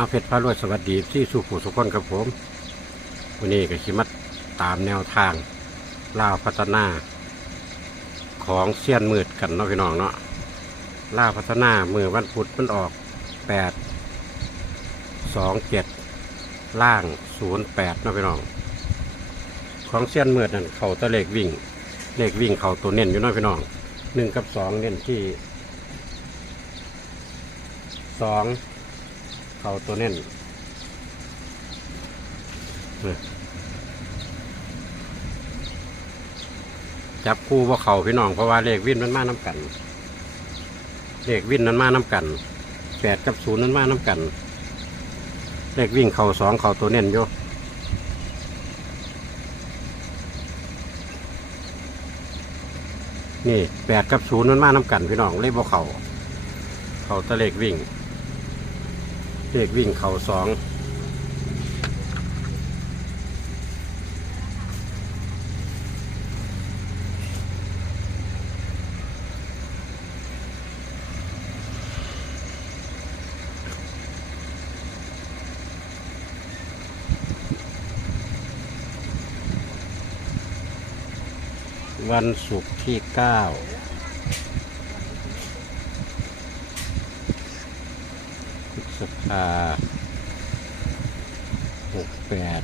อาเพชรพารวยสวัสดีที่สุขุสุขคนครับผม วันนี้ก็ขิมัดตามแนวทางล่าวพัฒนา ของเสี้ยนมืดกันเนาะพี่น้องเนาะล่าวพัฒนามือวันพุธมันออกแปดสองเจ็ดล่างศูนย์แปดเนาะพี่น้อง ของเสี้ยนมืดนั่นเข่าตะเลขวิ่ง เลขวิ่งเข่าตัวเน้นอยู่เนาะพี่น้องหนึ่งกับสองเน้นที่สอง เขาตัวเน้นเนี่ยจับคู่ว่าเขาพี่น้องเพราะว่าเลขวิ่นมันมาน้ำกัน เลขวิ่นนั้นมาน้ำกันแปดกับศูนย์นั้นมาน้ำกัน เลขวิ่งเขาสองเขาตัวเน้นโยนี่แปดกับศูนย์นั้นมาน้ำกันพี่น้องเลขบ่เขาเขาตะเลขวิ่ง เลขวิ่งเข่าสองวันศุกร์ที่เก้า หกแปด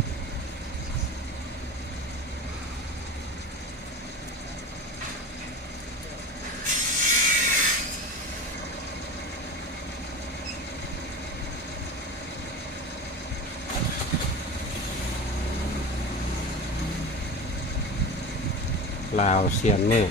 ลาวเซียนเน่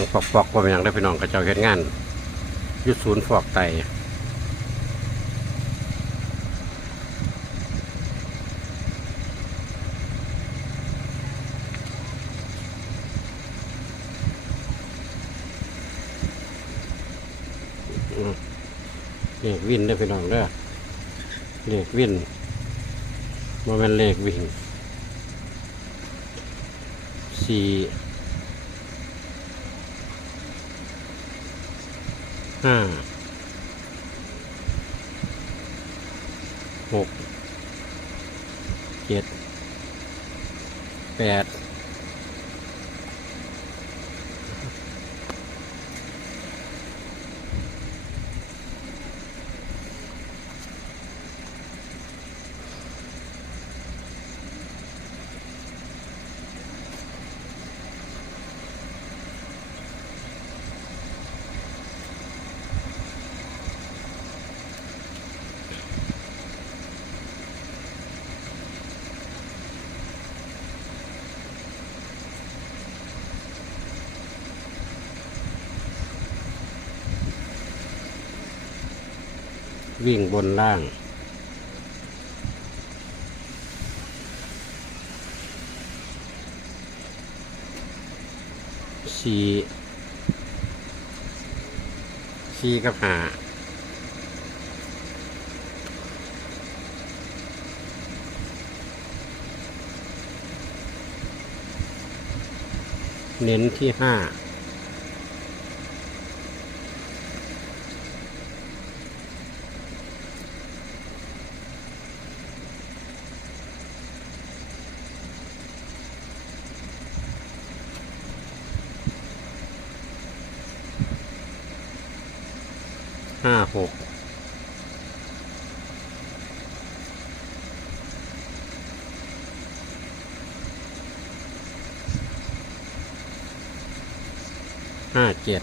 ยงปอกๆว่าเป็นอย่างได้พี่น้องกระเจ้าเฮ็ดงานยุดศูนย์ฟอกไตเลขวินได้พี่น้องเด้อเลขวินมันเป็นเลขวิ่งสี่ ห้าหกเจ็ดแปด วิ่งบนล่าง สี่สี่กับหาเน้นที่ห้า ห้าหกห้าเจ็ด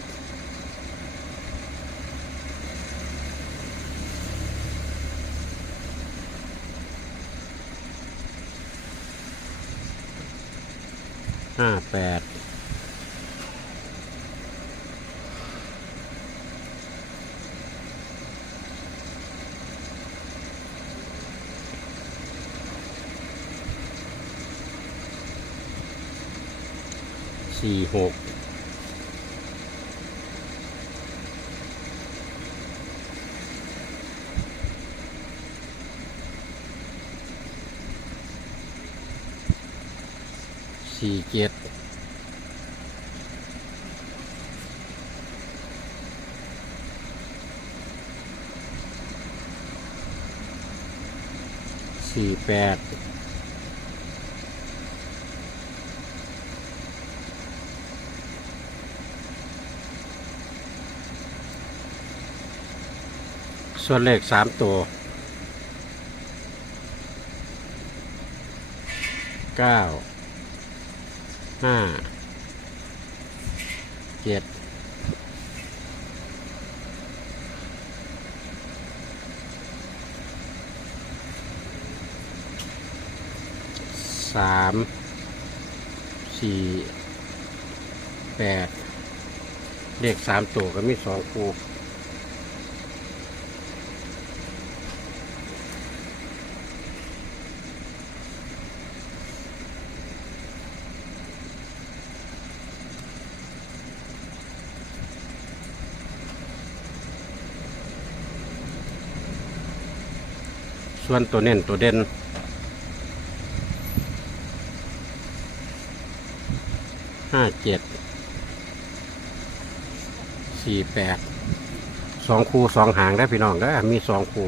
ห้าแปด สี่หกสี่เจ็ดสี่แปด ส่วนเลขสามตัวเก้าห้าเจ็ดสามสี่แปดเลขสามตัวก็มีสองคู่ ส่วนตัวเน้นตัวเด่นห้าเจ็ดสี่แปดสองคูสองหางได้พี่น้องก็มีสองคู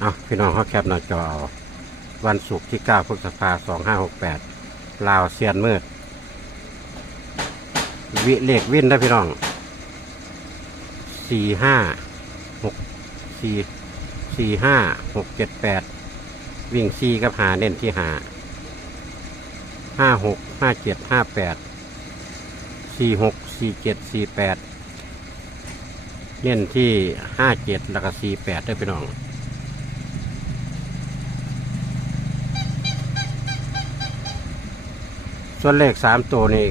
เอาพี่น้องเขาแคปหน้าจอวันศุกร์ที่ 9พฤษภาคม2568 ลาวเซียนมืด วิเลขวินได้พี่น้องสี่ห้าหกสี่สี่ห้าหกเจ็ดแปดวิ่งสี่กับหาเน้นที่หาห้าหกห้าเจ็ดห้าแปดสี่หกสี่เจ็ดสี่แปดเน้นที่ห้าเจ็ดแล้วก็สี่แปดได้พี่น้องส่วนเลขสามตัวนี่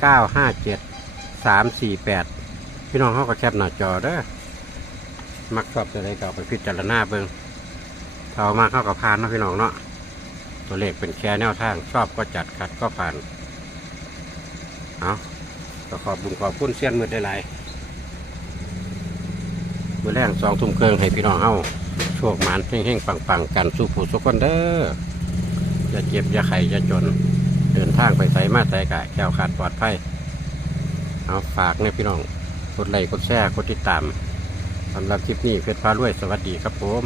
เก้าห้าเจ็ดสามสี่แปดพี่น้องเขาก็แคปหน้าจอเด้อมักชอบจะได้ก็ไปพิจารณาเบิ่งถ้าเอามาเข้ากับพานเนาะพี่น้องเนาะตัวเลขเป็นแค่แนวทาง ชอบก็จัดขัดก็ผ่านเอาก็ขอบบุญขอบคุณเสี้ยนมือได้หลายมือแรงสองทุ่มเครื่องให้พี่น้องเฮาโชคหมานเฮงๆปังๆ กันสู้ผู้สุกคนเด้ออย่าเจ็บอย่าไข้อย่าจน เดินทางไปใส่มาใส่กะแก้วขาดปลอดภัยเอาฝากเนี่ยพี่น้องกดไลค์กดแชร์กดติดตามสำหรับคลิปนี้เพชรพารวยสวัสดีครับผม